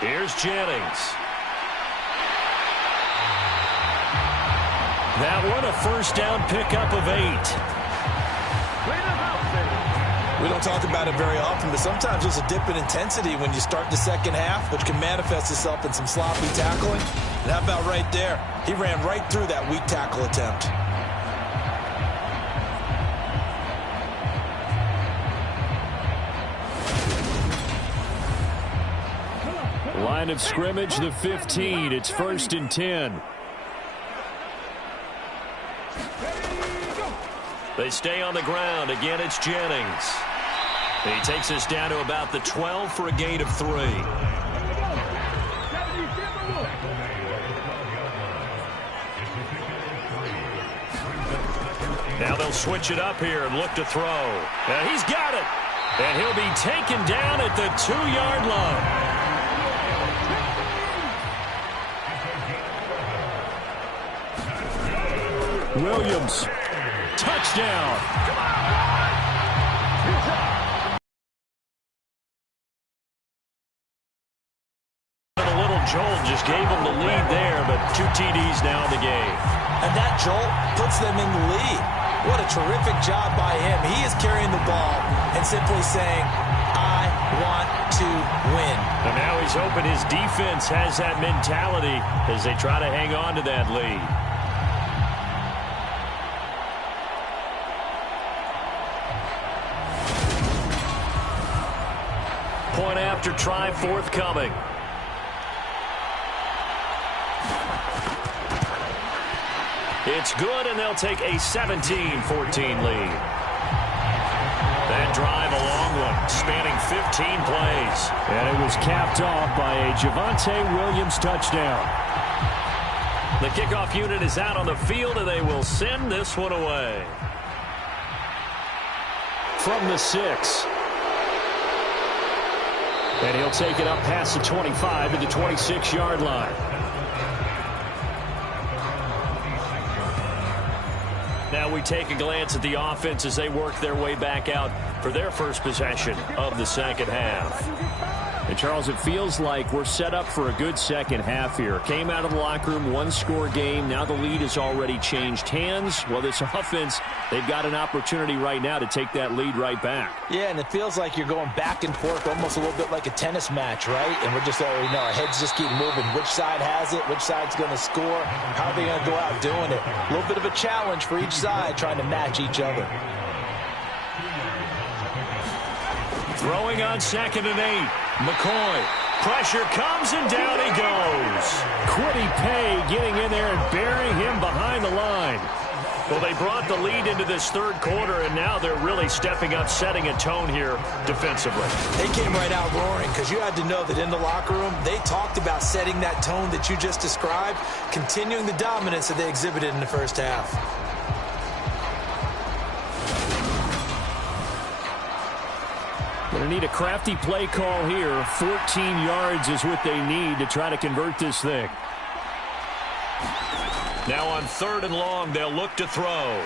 Here's Jennings. That one a 1st down pickup of 8. We don't talk about it very often, but sometimes there's a dip in intensity when you start the 2nd half, which can manifest itself in some sloppy tackling. And how about right there? He ran right through that weak tackle attempt. Line of scrimmage, the 15. It's 1st and 10. They stay on the ground. Again, it's Jennings. He takes us down to about the 12 for a gain of 3. Now they'll switch it up here and look to throw. And he's got it. And he'll be taken down at the 2-yard line. Williams. Touchdown. A little jolt just gave them the lead there, but 2 TDs now in the game. And that jolt puts them in the lead. What a terrific job by him. He is carrying the ball and simply saying, I want to win. And now he's hoping his defense has that mentality as they try to hang on to that lead. Point after try forthcoming. It's good, and they'll take a 17-14 lead. That drive, a long one, spanning 15 plays. And it was capped off by a Javonte Williams touchdown. The kickoff unit is out on the field, and they will send this one away. From the 6. And he'll take it up past the 25 to the 26-yard line. Now we take a glance at the offense as they work their way back out for their first possession of the second half. And, Charles, it feels like we're set up for a good second half here. Came out of the locker room, one-score game. Now the lead has already changed hands. Well, this offense, they've got an opportunity right now to take that lead right back. Yeah, and it feels like you're going back and forth, almost a little bit like a tennis match, right? And we're just already know our heads just keep moving. Which side has it? Which side's going to score? How are they going to go out doing it? A little bit of a challenge for each side, trying to match each other. Throwing on 2nd and 8. McCoy. Pressure comes, and down he goes. Quiddy Pay getting in there and burying him behind the line. Well, they brought the lead into this third quarter, and now they're really stepping up, setting a tone here defensively. They came right out roaring because you had to know that in the locker room, they talked about setting that tone that you just described, continuing the dominance that they exhibited in the first half. Going to need a crafty play call here. 14 yards is what they need to try to convert this thing. Now on 3rd and long, they'll look to throw.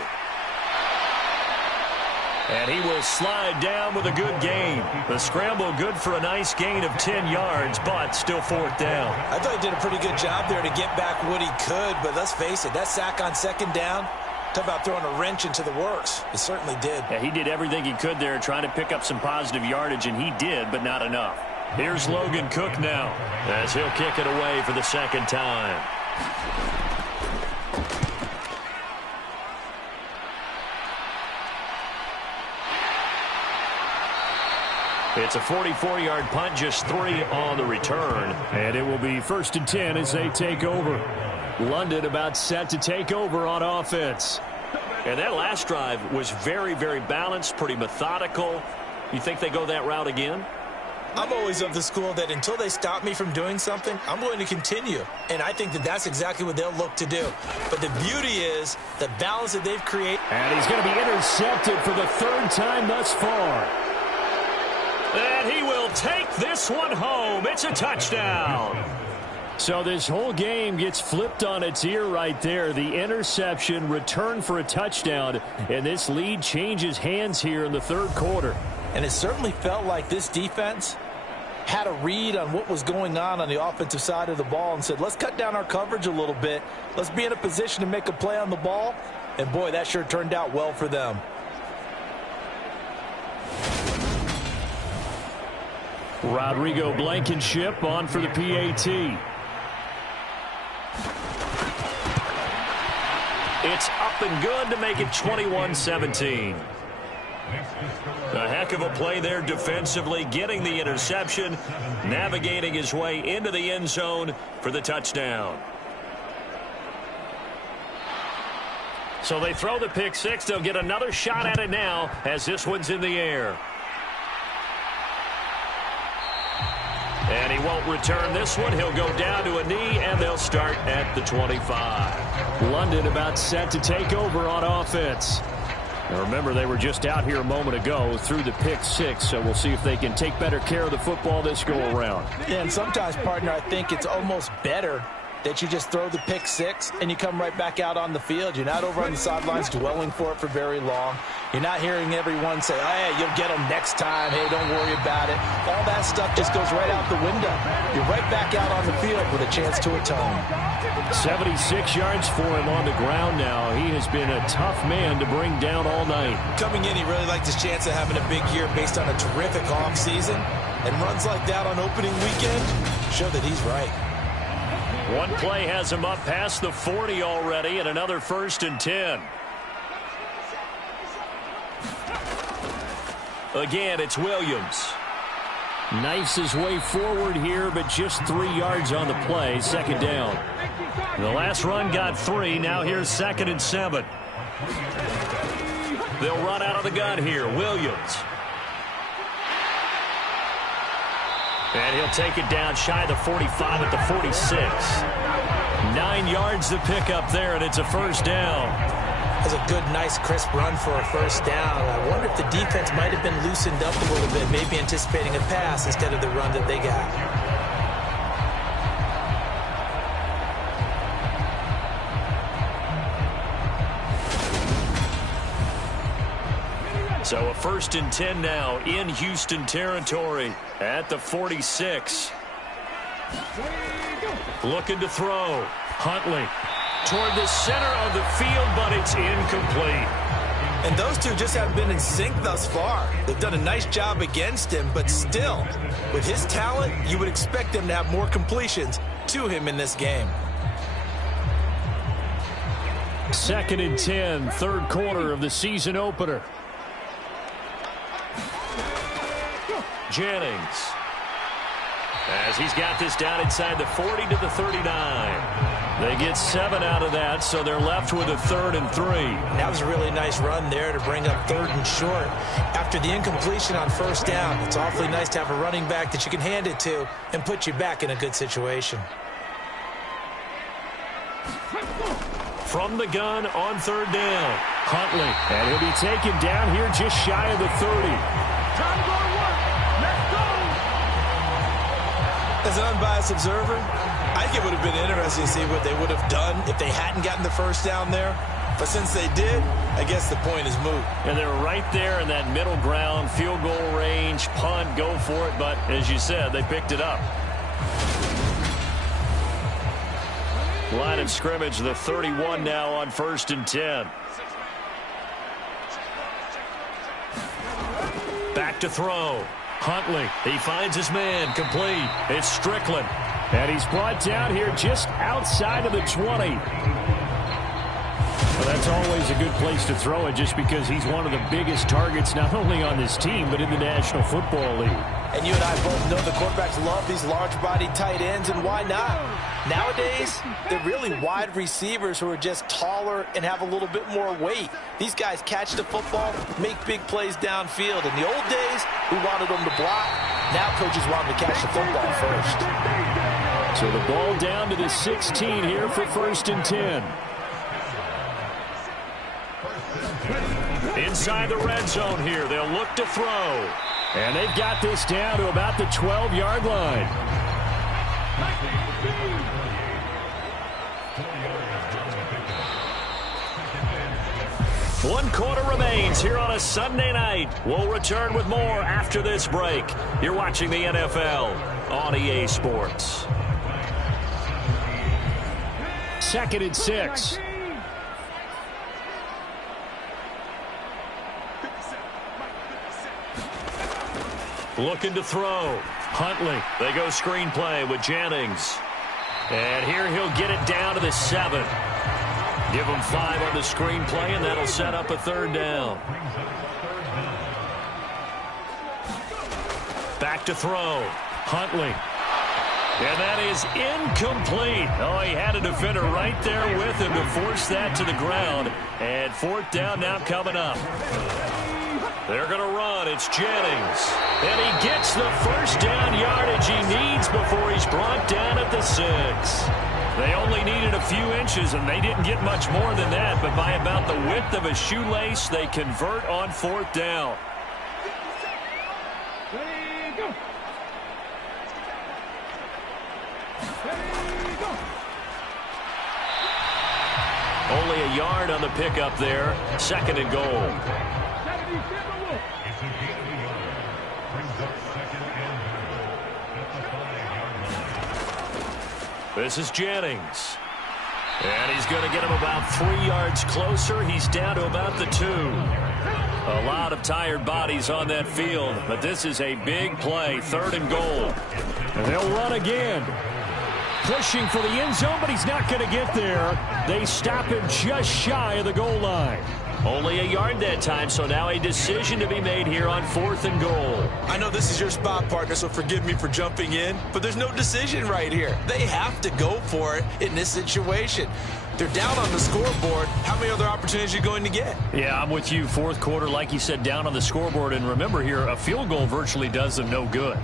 And he will slide down with a good gain. The scramble good for a nice gain of 10 yards, but still 4th down. I thought he did a pretty good job there to get back what he could, but let's face it, that sack on 2nd down, talk about throwing a wrench into the works. It certainly did. Yeah, he did everything he could there trying to pick up some positive yardage, and he did, but not enough. Here's Logan Cook now as he'll kick it away for the 2nd time. It's a 44-yard punt, just 3 on the return. And it will be 1st and 10 as they take over. London about set to take over on offense. And that last drive was very, very balanced, pretty methodical. You think they go that route again? I'm always of the school that until they stop me from doing something, I'm going to continue. And I think that that's exactly what they'll look to do. But the beauty is the balance that they've created. And he's going to be intercepted for the 3rd time thus far. And he will take this one home. It's a touchdown. So this whole game gets flipped on its ear right there. The interception, return for a touchdown, and this lead changes hands here in the 3rd quarter. And it certainly felt like this defense had a read on what was going on the offensive side of the ball and said, let's cut down our coverage a little bit. Let's be in a position to make a play on the ball. And, boy, that sure turned out well for them. Rodrigo Blankenship on for the PAT. It's up and good to make it 21-17. A heck of a play there defensively, getting the interception, navigating his way into the end zone for the touchdown. So they throw the pick six. They'll get another shot at it now as this one's in the air. And he won't return this one. He'll go down to a knee, and they'll start at the 25. London about set to take over on offense. Now remember, they were just out here a moment ago through the pick six, so we'll see if they can take better care of the football this go around. Yeah, and sometimes, partner, I think it's almost better that you just throw the pick six and you come right back out on the field. You're not over on the sidelines dwelling for it for very long. You're not hearing everyone say, hey, you'll get them next time. Hey, don't worry about it. All that stuff just goes right out the window. You're right back out on the field with a chance to atone. 76 yards for him on the ground now. He has been a tough man to bring down all night. Coming in, he really liked his chance of having a big year based on a terrific offseason. And runs like that on opening weekend show that he's right. One play has him up past the 40 already, and another 1st and 10. Again, it's Williams. Knifes his way forward here, but just 3 yards on the play. 2nd down. The last run got 3. Now here's 2nd and 7. They'll run out of the gun here. Williams. And he'll take it down shy of the 45 at the 46. 9 yards to pick up there, and it's a 1st down. That's a good, nice, crisp run for a 1st down. I wonder if the defense might have been loosened up a little bit, maybe anticipating a pass instead of the run that they got. So a 1st and 10 now in Houston territory at the 46. Looking to throw. Huntley toward the center of the field, but it's incomplete. And those two just haven't been in sync thus far. They've done a nice job against him, but still, with his talent, you would expect them to have more completions to him in this game. 2nd and 10, 3rd quarter of the season opener. Jennings, as he's got this down inside the 40 to the 39. They get 7 out of that, so they're left with a 3rd and 3. That was a really nice run there to bring up 3rd and short. After the incompletion on 1st down, it's awfully nice to have a running back that you can hand it to and put you back in a good situation. From the gun on 3rd down. Huntley, and he'll be taken down here just shy of the 30. As an unbiased observer, I think it would have been interesting to see what they would have done if they hadn't gotten the 1st down there. But since they did, I guess the point is moot. And they're right there in that middle ground, field goal range, punt, go for it. But as you said, they picked it up. Line of scrimmage, the 31 now on 1st and 10. Back to throw. Huntley, he finds his man, complete. It's Strickland. And he's brought down here just outside of the 20. Well, that's always a good place to throw it just because he's one of the biggest targets not only on this team but in the National Football League. And you and I both know the quarterbacks love these large-bodied tight ends, and why not? Nowadays, they're really wide receivers who are just taller and have a little bit more weight. These guys catch the football, make big plays downfield. In the old days, we wanted them to block. Now coaches want them to catch the football first. So the ball down to the 16 here for 1st and 10. Inside the red zone here, they'll look to throw. And they've got this down to about the 12-yard line. One quarter remains here on a Sunday night. We'll return with more after this break. You're watching the NFL on EA Sports. 2nd and 6. Looking to throw. Huntley. They go screenplay with Jennings. And here he'll get it down to the 7. Give him 5 on the screenplay, and that'll set up a 3rd down. Back to throw. Huntley. And that is incomplete. Oh, he had a defender right there with him to force that to the ground. And 4th down now coming up. They're going to run. It's Jennings. And he gets the 1st down yardage he needs before he's brought down at the 6. They only needed a few inches, and they didn't get much more than that. But by about the width of a shoelace, they convert on 4th down. Only a yard on the pickup there. 2nd and goal. This is Jennings. And he's going to get him about 3 yards closer. He's down to about the 2. A lot of tired bodies on that field, but this is a big play. 3rd and goal. And they'll run again. Pushing for the end zone, but he's not going to get there. They stop him just shy of the goal line. Only a yard that time, so now a decision to be made here on 4th and goal. I know this is your spot, partner, so forgive me for jumping in, but there's no decision right here. They have to go for it in this situation. They're down on the scoreboard. How many other opportunities are you going to get? Yeah, I'm with you. 4th quarter, like you said, down on the scoreboard. And remember here, a field goal virtually does them no good.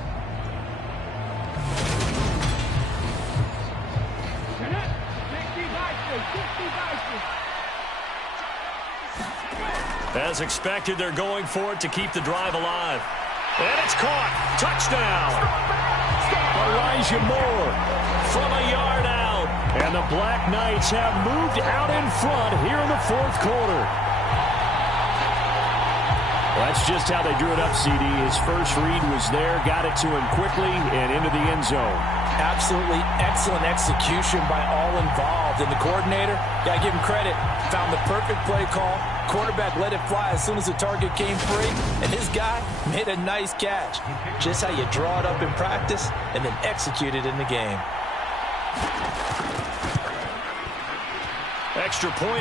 As expected, they're going for it to keep the drive alive. And it's caught. Touchdown. Elijah Moore From a yard out. and the Black Knights have moved out in front here in the 4th quarter. Well, that's just how they drew it up, CD. His first read was there, got it to him quickly and into the end zone. Absolutely excellent execution by all involved. And the coordinator, got to give him credit, found the perfect play call. Quarterback let it fly as soon as the target came free. And his guy made a nice catch. Just how you draw it up in practice and then execute it in the game. Extra point.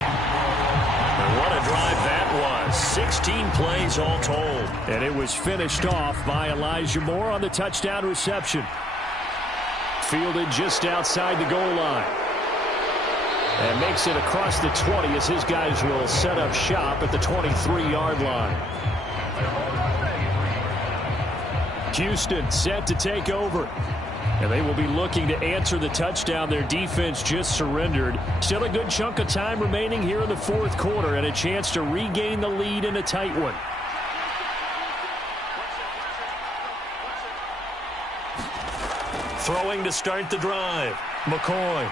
And what a drive that was. 16 plays all told. And it was finished off by Elijah Moore on the touchdown reception. Fielded just outside the goal line. And makes it across the 20 as his guys will set up shop at the 23-yard line. Houston set to take over. And they will be looking to answer the touchdown their defense just surrendered. Still a good chunk of time remaining here in the 4th quarter and a chance to regain the lead in a tight one. Throwing to start the drive. McCoy.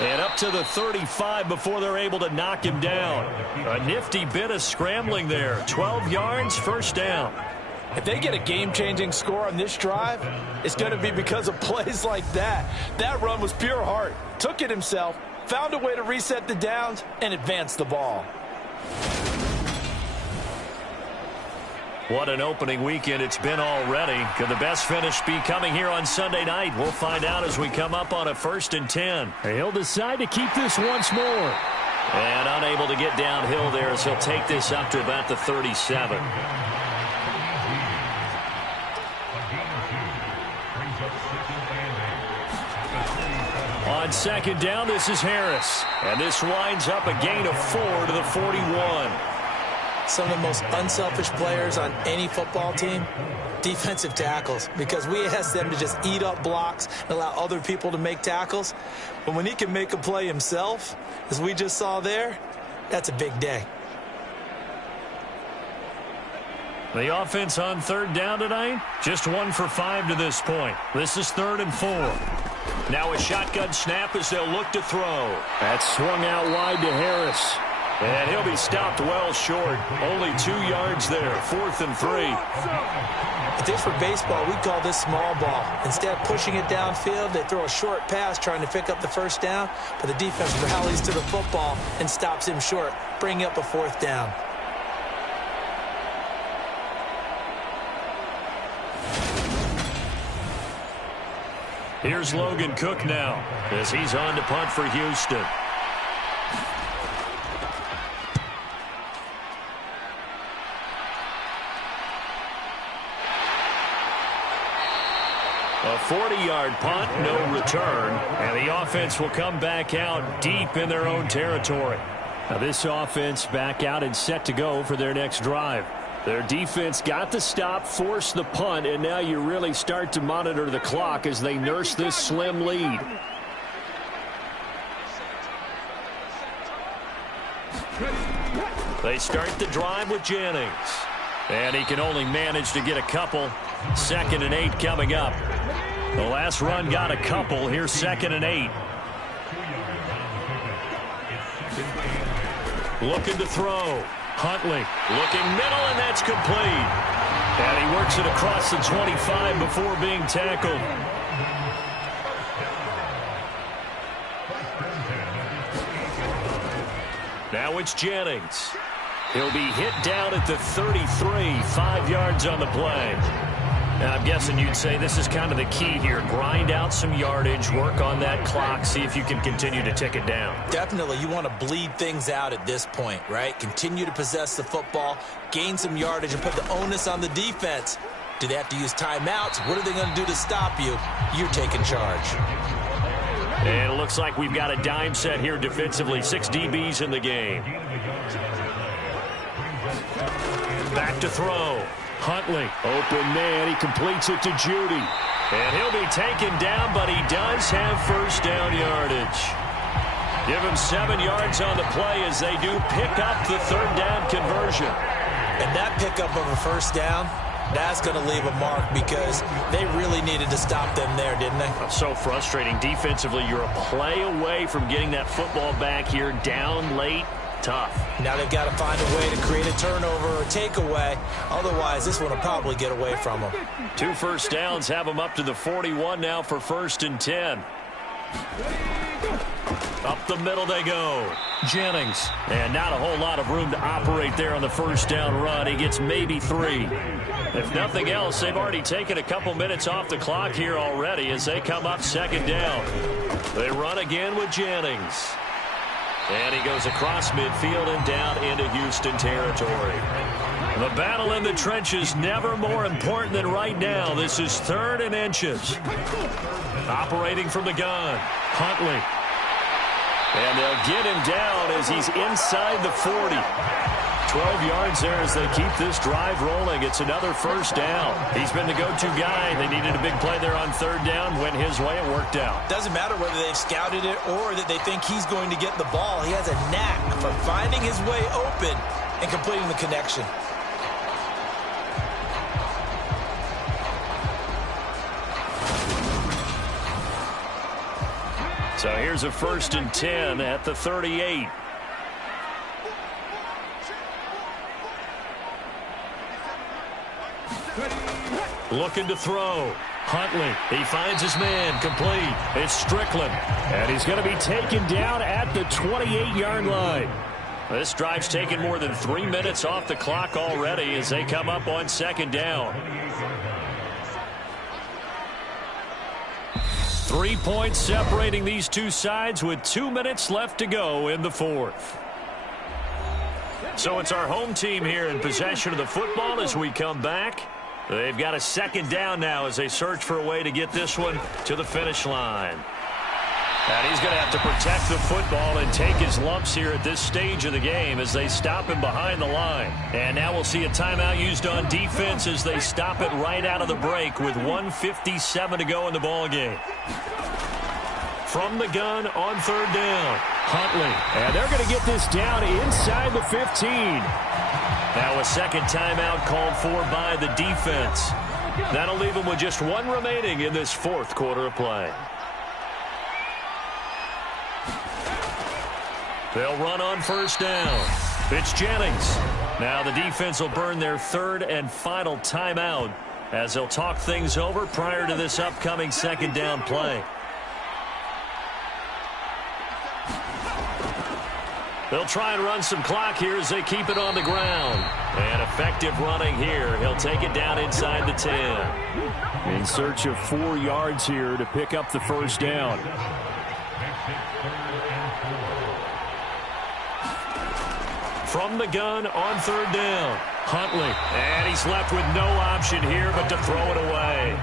And up to the 35 before they're able to knock him down. A nifty bit of scrambling there. 12 yards, 1st down. If they get a game-changing score on this drive, it's going to be because of plays like that. That run was pure heart. Took it himself, found a way to reset the downs, and advance the ball. What an opening weekend it's been already. Could the best finish be coming here on Sunday night? We'll find out as we come up on a 1st and 10. He'll decide to keep this once more. And unable to get downhill there as he'll take this up to about the 37. On 2nd down, this is Harris. And this winds up a gain of 4 to the 41. Some of the most unselfish players on any football team, defensive tackles, because we ask them to just eat up blocks and allow other people to make tackles. But when he can make a play himself, as we just saw there, that's a big day. The offense on 3rd down tonight, just 1 for 5 to this point. This is 3rd and 4. Now a shotgun snap as they'll look to throw. That's swung out wide to Harris. And he'll be stopped well short. Only 2 yards there. 4th and 3. If this were baseball, we'd call this small ball. Instead of pushing it downfield, they throw a short pass trying to pick up the 1st down, but the defense rallies to the football and stops him short, bringing up a 4th down. Here's Logan Cook now as he's on to punt for Houston. A 40-yard punt, no return, and the offense will come back out deep in their own territory. Now this offense back out and set to go for their next drive. Their defense got the stop, forced the punt, and now you really start to monitor the clock as they nurse this slim lead. They start the drive with Jennings. And he can only manage to get a couple. 2nd and 8 coming up. The last run got a couple. Here's 2nd and 8. Looking to throw. Huntley looking middle, and that's complete. And he works it across the 25 before being tackled. Now it's Jennings. He'll be hit down at the 33, 5 yards on the play. Now, I'm guessing you'd say this is kind of the key here. Grind out some yardage, work on that clock, see if you can continue to tick it down. Definitely. You want to bleed things out at this point, right? Continue to possess the football, gain some yardage, and put the onus on the defense. Do they have to use timeouts? What are they going to do to stop you? You're taking charge. And it looks like we've got a dime set here defensively. 6 DBs in the game. Back to throw. Huntley, open man, he completes it to Judy. And he'll be taken down, but he does have first down yardage. Give him 7 yards on the play as they do pick up the 3rd down conversion. And that pickup of a first down, that's going to leave a mark because they really needed to stop them there, didn't they? So frustrating. Defensively, you're a play away from getting that football back here down late. Tough. Now they've got to find a way to create a turnover or a takeaway. Otherwise, this one will probably get away from them. 2 first downs have them up to the 41 now for 1st and 10. Up the middle they go. Jennings. And not a whole lot of room to operate there on the first down run. He gets maybe 3. If nothing else, they've already taken a couple minutes off the clock here already as they come up 2nd down. They run again with Jennings. And he goes across midfield and down into Houston territory. The battle in the trenches never more important than right now. This is 3rd and inches. Operating from the gun. Huntley. And they'll get him down as he's inside the 40. 12 yards there as they keep this drive rolling. It's another first down. He's been the go-to guy. They needed a big play there on 3rd down. Went his way. It worked out. Doesn't matter whether they've scouted it or that they think he's going to get the ball. He has a knack for finding his way open and completing the connection. So here's a 1st and 10 at the 38. Looking to throw. Huntley, he finds his man, complete. It's Strickland. And he's going to be taken down at the 28-yard line. This drive's taken more than 3 minutes off the clock already as they come up on 2nd down. 3 points separating these two sides with 2 minutes left to go in the 4th. So it's our home team here in possession of the football as we come back. They've got a 2nd down now as they search for a way to get this one to the finish line. And he's going to have to protect the football and take his lumps here at this stage of the game as they stop him behind the line. And now we'll see a timeout used on defense as they stop it right out of the break with 1:57 to go in the ballgame. From the gun on 3rd down, Huntley. And they're going to get this down inside the 15. Now a 2nd timeout called for by the defense. That'll leave them with just 1 remaining in this 4th quarter of play. They'll run on 1st down. It's Jennings. Now the defense will burn their 3rd and final timeout as they'll talk things over prior to this upcoming 2nd down play. They'll try and run some clock here as they keep it on the ground. And effective running here. He'll take it down inside the 10. In search of 4 yards here to pick up the first down. From the gun on 3rd down, Huntley. And he's left with no option here but to throw it away.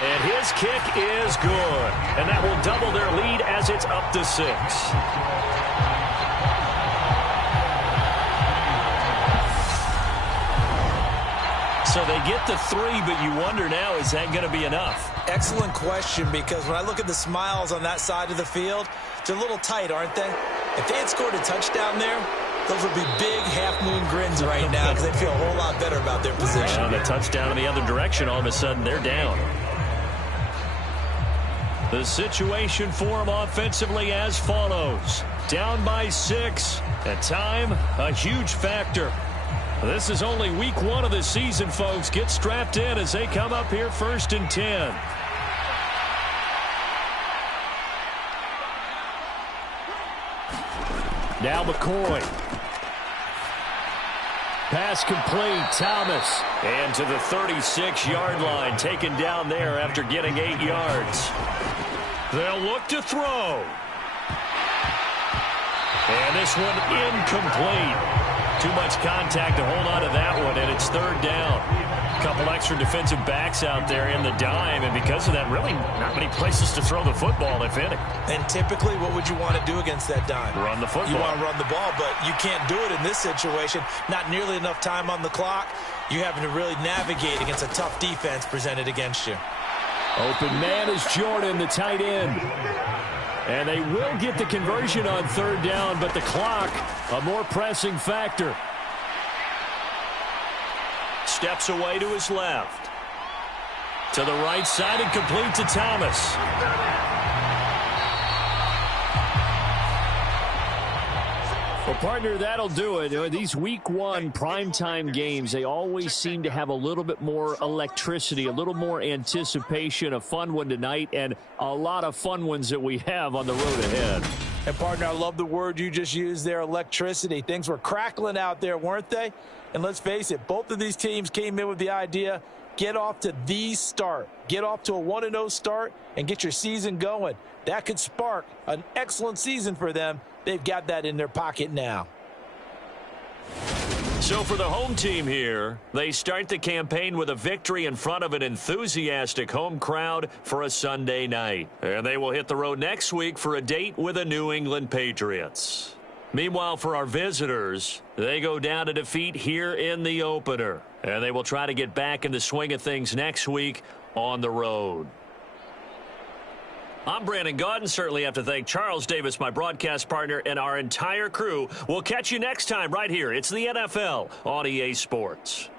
And his kick is good. And that will double their lead as it's up to 6. So they get the 3, but you wonder now, is that going to be enough? Excellent question, because when I look at the smiles on that side of the field, they're a little tight, aren't they? If they had scored a touchdown there, those would be big half-moon grins right now because they feel a whole lot better about their position. And a touchdown in the other direction, all of a sudden they're down. The situation for them offensively as follows. Down by 6. At time, a huge factor. This is only week 1 of the season, folks. Get strapped in as they come up here 1st and 10. Now McCoy. Pass complete. Thomas. And to the 36-yard line, taken down there after getting 8 yards. They'll look to throw. And this one incomplete. Too much contact to hold on to that one, and it's 3rd down. A couple extra defensive backs out there in the dime, and because of that, really not many places to throw the football, if any. And typically, what would you want to do against that dime? Run the football. You want to run the ball, but you can't do it in this situation. Not nearly enough time on the clock. You're having to really navigate against a tough defense presented against you. Open man is Jordan, the tight end. And they will get the conversion on 3rd down, but the clock, a more pressing factor. Steps away to his left. To the right side and complete to Thomas. Well, partner, that'll do it. These week 1 primetime games, they always seem to have a little bit more electricity, a little more anticipation. A fun one tonight, and a lot of fun ones that we have on the road ahead. And, partner, I love the word you just used there, electricity. Things were crackling out there, weren't they? And let's face it, both of these teams came in with the idea, get off to the start. Get off to a 1-0 start and get your season going. That could spark an excellent season for them. They've got that in their pocket now. So for the home team here, they start the campaign with a victory in front of an enthusiastic home crowd for a Sunday night. And they will hit the road next week for a date with the New England Patriots. Meanwhile, for our visitors, they go down to defeat here in the opener. And they will try to get back in the swing of things next week on the road. I'm Brandon Gaudin. Certainly have to thank Charles Davis, my broadcast partner, and our entire crew. We'll catch you next time right here. It's the NFL on EA Sports.